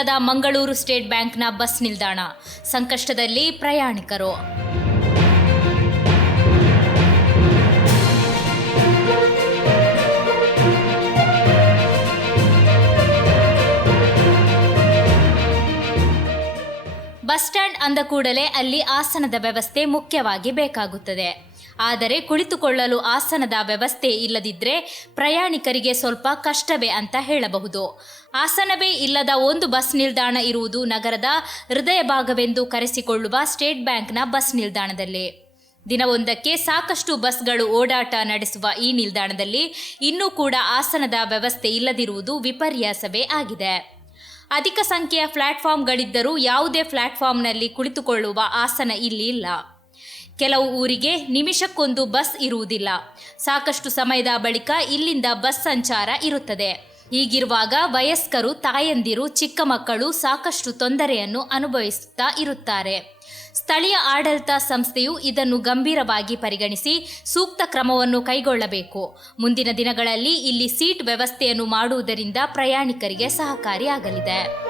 ಇಲ್ಲದ ಮಂಗಳೂರು ಸ್ಟೇಟ್ ಬ್ಯಾಂಕ್ನ ಬಸ್ ನಿಲ್ದಾಣ, ಸಂಕಷ್ಟದಲ್ಲಿ ಪ್ರಯಾಣಿಕರು. ಬಸ್ ಸ್ಟ್ಯಾಂಡ್ ಅಂದ ಕೂಡಲೇ ಅಲ್ಲಿ ಆಸನದ ವ್ಯವಸ್ಥೆ ಮುಖ್ಯವಾಗಿ ಬೇಕಾಗುತ್ತದೆ. ಆದರೆ ಕುಳಿತುಕೊಳ್ಳಲು ಆಸನದ ವ್ಯವಸ್ಥೆ ಇಲ್ಲದಿದ್ದರೆ ಪ್ರಯಾಣಿಕರಿಗೆ ಸ್ವಲ್ಪ ಕಷ್ಟವೇ ಅಂತ ಹೇಳಬಹುದು. ಆಸನವೇ ಇಲ್ಲದ ಒಂದು ಬಸ್ ನಿಲ್ದಾಣ ಇರುವುದು ನಗರದ ಹೃದಯ ಭಾಗವೆಂದು ಕರೆಸಿಕೊಳ್ಳುವ ಸ್ಟೇಟ್ ಬ್ಯಾಂಕ್ನ ಬಸ್ ನಿಲ್ದಾಣದಲ್ಲಿ. ದಿನವೊಂದಕ್ಕೆ ಸಾಕಷ್ಟು ಬಸ್ಗಳು ಓಡಾಟ ನಡೆಸುವ ಈ ನಿಲ್ದಾಣದಲ್ಲಿ ಇನ್ನೂ ಕೂಡ ಆಸನದ ವ್ಯವಸ್ಥೆ ಇಲ್ಲದಿರುವುದು ವಿಪರ್ಯಾಸವೇ ಆಗಿದೆ. ಅಧಿಕ ಸಂಖ್ಯೆಯ ಪ್ಲಾಟ್ಫಾರ್ಮ್ಗಳಿದ್ದರೂ ಯಾವುದೇ ಪ್ಲಾಟ್ಫಾರ್ಮ್ನಲ್ಲಿ ಕುಳಿತುಕೊಳ್ಳುವ ಆಸನ ಇಲ್ಲಿ ಇಲ್ಲ. ಕೆಲವು ಊರಿಗೆ ನಿಮಿಷಕ್ಕೊಂದು ಬಸ್ ಇರುವುದಿಲ್ಲ. ಸಾಕಷ್ಟು ಸಮಯದ ಬಳಿಕ ಇಲ್ಲಿಂದ ಬಸ್ ಸಂಚಾರ ಇರುತ್ತದೆ. ಹೀಗಿರುವಾಗ ವಯಸ್ಕರು, ತಾಯಂದಿರು, ಚಿಕ್ಕ ಮಕ್ಕಳು ಸಾಕಷ್ಟು ತೊಂದರೆಯನ್ನು ಅನುಭವಿಸುತ್ತಾ ಇರುತ್ತಾರೆ. ಸ್ಥಳೀಯ ಆಡಳಿತ ಸಂಸ್ಥೆಯು ಇದನ್ನು ಗಂಭೀರವಾಗಿ ಪರಿಗಣಿಸಿ ಸೂಕ್ತ ಕ್ರಮವನ್ನು ಕೈಗೊಳ್ಳಬೇಕು. ಮುಂದಿನ ದಿನಗಳಲ್ಲಿ ಇಲ್ಲಿ ಸೀಟ್ ವ್ಯವಸ್ಥೆಯನ್ನು ಮಾಡುವುದರಿಂದ ಪ್ರಯಾಣಿಕರಿಗೆ ಸಹಕಾರಿಯಾಗಲಿದೆ.